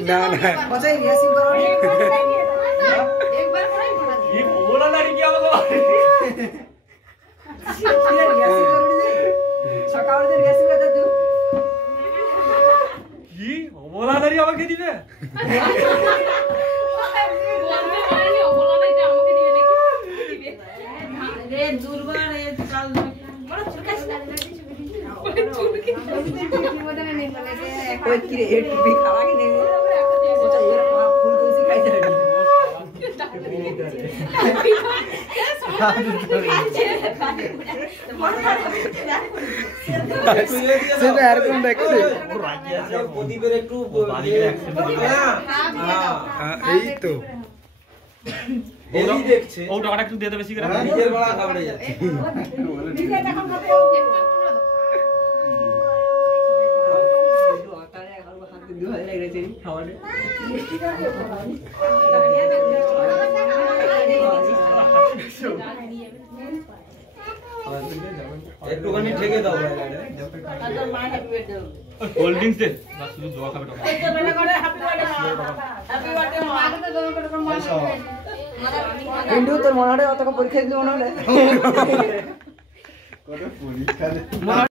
না না बचाई রিহার্সাল করো একবার করাই ভালো ये बोला लड़ी क्या होगा রিহার্সাল করো রে সকালে রিহার্সাল করতে দু ये बोला लड़ी আমাকে দিবে বলতে পারেনি অবলাটা এটা আমাকে দিবে নাকি দিবে রে দুর্বার এ চাল বড় চুলকাস না চুলকি কি বদনে নেই বলে রে ওই কি রে এট বি খাওয়া কি নেই ওটা এর ফুল দোসি খাইতে রে সেটা আর কোন দেখো প্রদীপের একটু বালির অ্যাকসেন্ট দিবে এই তো এই দেখছে ও টাকাটা একটু দিয়ে দে বেশি করে নিজের গলা কামড়ে যাচ্ছে নিজে এখন খাবে একটু একটু না দাও আকারে এখন হাত দু হাজার লাগে রে খাওয়ালে একটুখানি ঠেকে দাও আর তোর মা হ্যাপি বার্থডে কোল্ড ড্রিঙ্কস দে বাস শুধু জল খাবে টাকা এই তো বেলা করে হ্যাপি বার্থডে হ্যাপি বার্থডে মা আগে তো দম করে মা বিন্দু তোর মনে হয় অত পরীক্ষা দিল মনে হয়